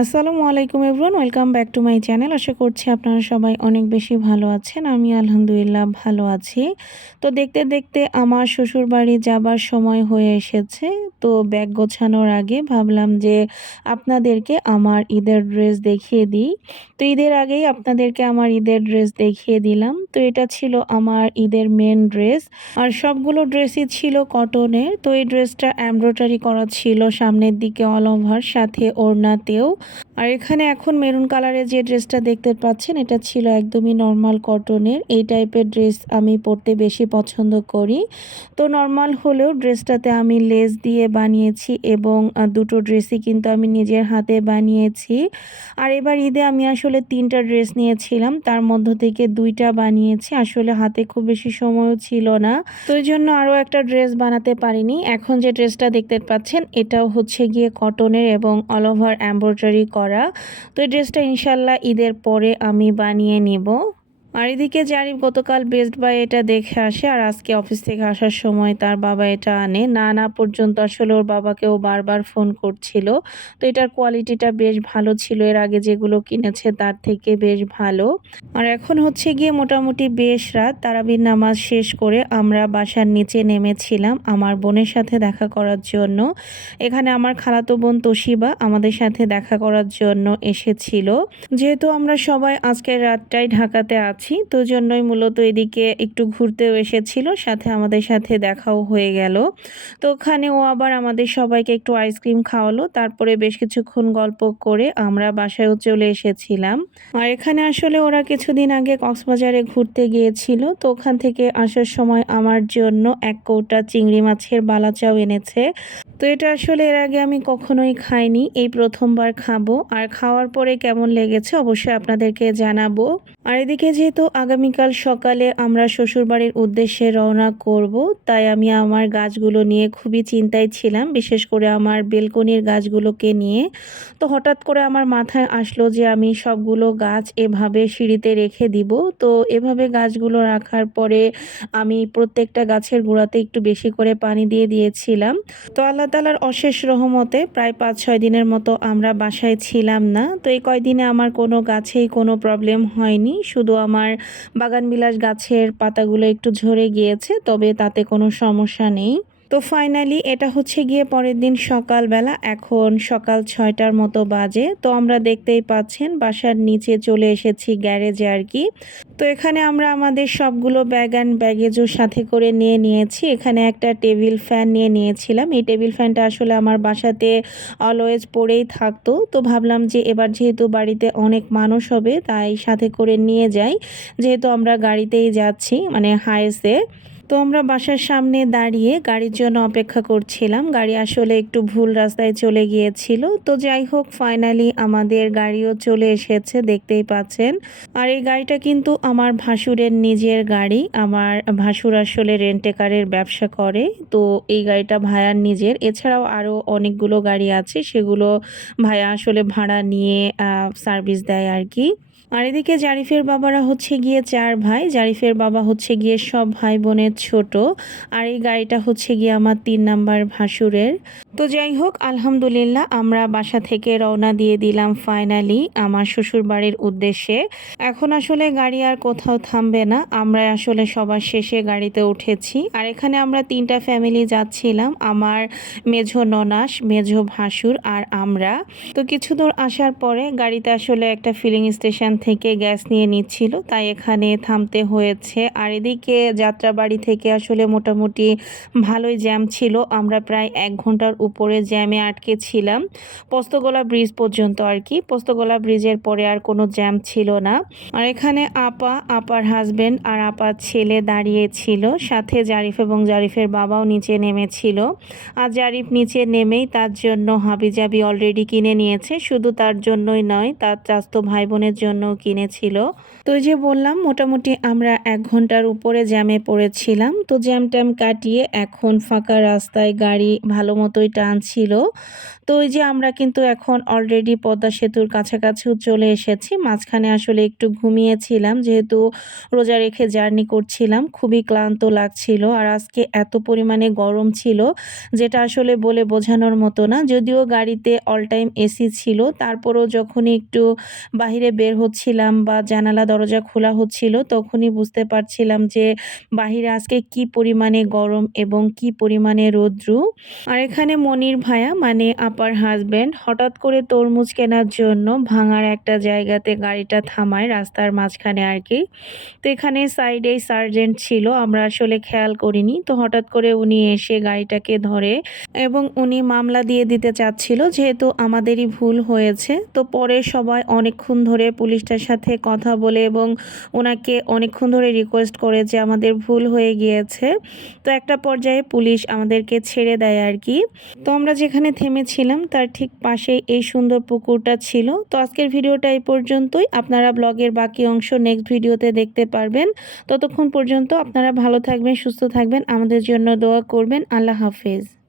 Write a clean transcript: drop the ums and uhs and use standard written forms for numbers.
আসসালামু আলাইকুম everyone, welcome back to my channel. আশা করছি আপনারা সবাই অনেক বেশি ভালো আছেন। আমি আলহামদুলিল্লাহ ভালো আছি। তো দেখতে দেখতে আমার শ্বশুরবাড়ি যাবার সময় হয়ে এসেছে। তো ব্যাগ গোছানোর আগে ভাবলাম যে আপনাদেরকে আমার ঈদের ড্রেস দেখিয়ে দিই। তো ঈদের আগেই আপনাদেরকে আমার ঈদের ড্রেস দেখিয়ে দিলাম। তো এটা ছিল আমার ঈদের মেন ড্রেস। আর সবগুলো ড্রেসই ছিল কটনের। তো এই ড্রেসটা এমব্রয়ডারি করা ছিল সামনের দিকে অল ওভার, সাথে ওড়নাতেও। আর এখানে এখন মেরুন কালারের যে ড্রেসটা দেখতে পাচ্ছেন, এটা ছিল একদমই নর্মাল কটনের। এই টাইপের ড্রেস আমি পরতে বেশি পছন্দ করি। তো নর্মাল হলেও ড্রেসটাতে আমি লেস দিয়ে বানিয়েছি এবং দুটো ড্রেসই কিন্তু আমি নিজের হাতে বানিয়েছি। আর এবার ঈদে আমি আসলে 3টা ড্রেস নিয়েছিলাম, তার মধ্য থেকে 2টা বানিয়েছি। আসলে হাতে খুব বেশি সময়ও ছিল না, তো এই জন্য আরও একটা ড্রেস বানাতে পারিনি। এখন যে ড্রেসটা দেখতে পাচ্ছেন, এটাও হচ্ছে গিয়ে কটনের এবং অল ওভার এমব্রয়ডারি করা। তো এই ড্রেসটা ইনশাল্লাহ ঈদের পরে আমি বানিয়ে নিব। আর এদিকে জারিফ গতকাল বেস্ট বাই এটা দেখে আসে, আর আজকে অফিস থেকে আসার সময় তার বাবা এটা আনে। না না পর্যন্ত আসলে ওর বাবাকেও বারবার ফোন করছিল। তো এটার কোয়ালিটিটা বেশ ভালো ছিল, এর আগে যেগুলো কিনেছে তার থেকে বেশ ভালো। আর এখন হচ্ছে গিয়ে মোটামুটি বেশ রাত। তারাবির নামাজ শেষ করে আমরা বাসার নিচে নেমেছিলাম আমার বোনের সাথে দেখা করার জন্য। এখানে আমার খালাতো বোন তোশিবা আমাদের সাথে দেখা করার জন্য এসেছিল। যেহেতু আমরা সবাই আজকের রাতটাই ঢাকাতে আছি, তো জন্যই মূলত এদিকে একটু ঘুরতেও এসেছিল, সাথে আমাদের সাথে দেখাও হয়ে গেল। তো ওখানে ও আবার আমাদের সবাইকে একটু আইসক্রিম খাওয়ালো, তারপরে বেশ কিছুক্ষণ গল্প করে আমরা বাসায়ও চলে এসেছিলাম। আর এখানে আসলে ওরা কিছুদিন আগে কক্সবাজারে ঘুরতে গিয়েছিল, তো ওখান থেকে আসার সময় আমার জন্য 1 কৌটা চিংড়ি মাছের বালাচাও এনেছে। তো এটা আসলে এর আগে আমি কখনোই খাইনি, এই প্রথমবার খাবো। আর খাওয়ার পরে কেমন লেগেছে অবশ্যই আপনাদেরকে জানাবো। আর এদিকে যেহেতু আগামীকাল সকালে আমরা শ্বশুরবাড়ির উদ্দেশ্যে রওনা করব, তাই আমি আমার গাছগুলো নিয়ে খুবই চিন্তায় ছিলাম, বিশেষ করে আমার বেলকনির গাছগুলোকে নিয়ে। তো হঠাৎ করে আমার মাথায় আসলো যে আমি সবগুলো গাছ এভাবে সিঁড়িতে রেখে দিব। তো এভাবে গাছগুলো রাখার পরে আমি প্রত্যেকটা গাছের গোড়াতে একটু বেশি করে পানি দিয়ে দিয়েছিলাম। তো আল্লাহ তাআলার অশেষ রহমতে প্রায় 5-6 দিনের মতো আমরা বাসায় ছিলাম না। তো এই কয়দিনে আমার কোনো গাছেই কোনো প্রবলেম হয়নি, শুধু আমার বাগানবিলাস গাছের পাতাগুলো একটু ঝরে গিয়েছে, তবে তাতে কোনো সমস্যা নেই। তো ফাইনালি এটা হচ্ছে গিয়ে পরের দিন সকালবেলা, এখন সকাল 6টার মতো বাজে। তো আমরা দেখতেই পাচ্ছেন বাসার নিচে চলে এসেছি গ্যারেজে আর কি। তো এখানে আমরা আমাদের সবগুলো ব্যাগ অ্যান্ড ব্যাগেজও সাথে করে নিয়ে নিয়েছি। এখানে একটা টেবিল ফ্যান নিয়ে নিয়েছিলাম। এই টেবিল ফ্যানটা আসলে আমার বাসাতে অলওয়েজ পড়েই থাকতো। তো ভাবলাম যে এবার যেহেতু বাড়িতে অনেক মানুষ হবে, তাই সাথে করে নিয়ে যাই, যেহেতু আমরা গাড়িতেই যাচ্ছি, মানে হাইসে। তো আমরা বাসার সামনে দাঁড়িয়ে গাড়ির জন্য অপেক্ষা করছিলাম। গাড়ি আসলে একটু ভুল রাস্তায় চলে গিয়েছিল। তো যাই হোক, ফাইনালি আমাদের গাড়িও চলে এসেছে, দেখতেই পাচ্ছেন। আর এই গাড়িটা কিন্তু আমার ভাসুরের নিজের গাড়ি। আমার ভাসুর আসলে রেন্টেকারের ব্যবসা করে, তো এই গাড়িটা ভাইয়ার নিজের। এছাড়াও আরও অনেকগুলো গাড়ি আছে, সেগুলো ভাইয়া আসলে ভাড়া নিয়ে সার্ভিস দেয় আর কি। আর এদিকে জারিফের বাবারা হচ্ছে গিয়ে 4 ভাই। জারিফের বাবা হচ্ছে গিয়ে সব ভাই বোনের ছোট। আর এই গাড়িটা হচ্ছে গিয়ে আমার 3 নাম্বার ভাসুরের। তো যাই হোক, আলহামদুলিল্লাহ আমরা বাসা থেকে রওনা দিয়ে দিলাম ফাইনালি আমার শ্বশুর বাড়ির উদ্দেশ্যে। এখন আসলে গাড়ি আর কোথাও থামবে না, আমরা আসলে সবার শেষে গাড়িতে উঠেছি। আর এখানে আমরা 3টা ফ্যামিলি যাচ্ছিলাম, আমার মেঝো ননাস, মেঝো ভাসুর আর আমরা। তো কিছু দূর আসার পরে গাড়িতে আসলে একটা ফিলিং স্টেশন থেকে গ্যাস নিয়ে নিচ্ছিল, তাই এখানে থামতে হয়েছে। আর এদিকে যাত্রাবাড়ি থেকে আসলে মোটামুটি ভালোই জ্যাম ছিল, আমরা প্রায় 1 ঘন্টার উপরে জ্যামে আটকে ছিলাম, পোস্তগোলা ব্রিজ পর্যন্ত আর কি। পোস্তগোলা ব্রিজের পরে আর কোনো জ্যাম ছিল না। আর এখানে আপার হাজবেন্ড আর আপার ছেলে দাঁড়িয়েছিল, সাথে জারিফ এবং জারিফের বাবাও নিচে নেমেছিল। আর জারিফ নিচে নেমেই তার জন্য হাবিজাবি অলরেডি কিনে নিয়েছে, শুধু তার জন্যই নয়, তার চাচাতো ভাই বোনের জন্য কিনেছিল। তো যে বললাম মোটামুটি আমরা 1 ঘন্টার উপরে জ্যামে পড়েছি। যাচ্ছিলাম। তো জ্যাম-ট্যাম কাটিয়ে এখন ফাঁকা রাস্তায় গাড়ি ভালো মতোই টানছিল। তো ওই যে আমরা কিন্তু এখন অলরেডি পদ্মা সেতুর কাছাকাছিও চলে এসেছি। মাঝখানে আসলে একটু ঘুমিয়েছিলাম যেহেতু রোজা রেখে জার্নি করছিলাম। খুবই ক্লান্ত লাগছিল। আর আজকে এত পরিমাণে গরম ছিল যেটা আসলে বলে বোঝানোর মতো না। যদিও গাড়িতে অল টাইম এসি ছিল, তারপরেও যখনই একটু বাহিরে বের হচ্ছিলাম বা জানালা দরজা খোলা হচ্ছিল তখনই বুঝতে পারছিলাম যে বাহিরে আজকে কি পরিমাণে গরম এবং কি পরিমাণে রৌদ্র। আর এখানে মনির ভাইয়া মানে আপার হাসব্যান্ড হঠাৎ করে তরমুজ কেনার জন্য ভাঙার একটা জায়গাতে গাড়িটা থামায় রাস্তার মাঝখানে আর কি। তো এখানে সাইডেই সার্জেন্ট ছিল, আমরা আসলে খেয়াল করিনি। তো হঠাৎ করে উনি এসে গাড়িটাকে ধরে এবং উনি মামলা দিয়ে দিতে চাচ্ছিল যেহেতু আমাদেরই ভুল হয়েছে। তো পরে সবাই অনেকক্ষণ ধরে পুলিশটার সাথে কথা বলে এবং ওনাকে অনেকক্ষণ ধরে রিকোয়েস্ট করে যে আমাদের ভুল হয়ে গিয়েছে। তো একটা পর্যায়ে পুলিশ আমাদেরকে ছেড়ে দেয় আর কি। তো আমরা যেখানে থেমেছিলাম তার ঠিক পাশেই এই সুন্দর পুকুরটা ছিল। তো আজকের ভিডিওটা এই পর্যন্তই। আপনারা ব্লগের বাকি অংশ নেক্সট ভিডিওতে দেখতে পারবেন। ততক্ষণ পর্যন্ত আপনারা ভালো থাকবেন, সুস্থ থাকবেন, আমাদের জন্য দোয়া করবেন। আল্লাহ হাফেজ।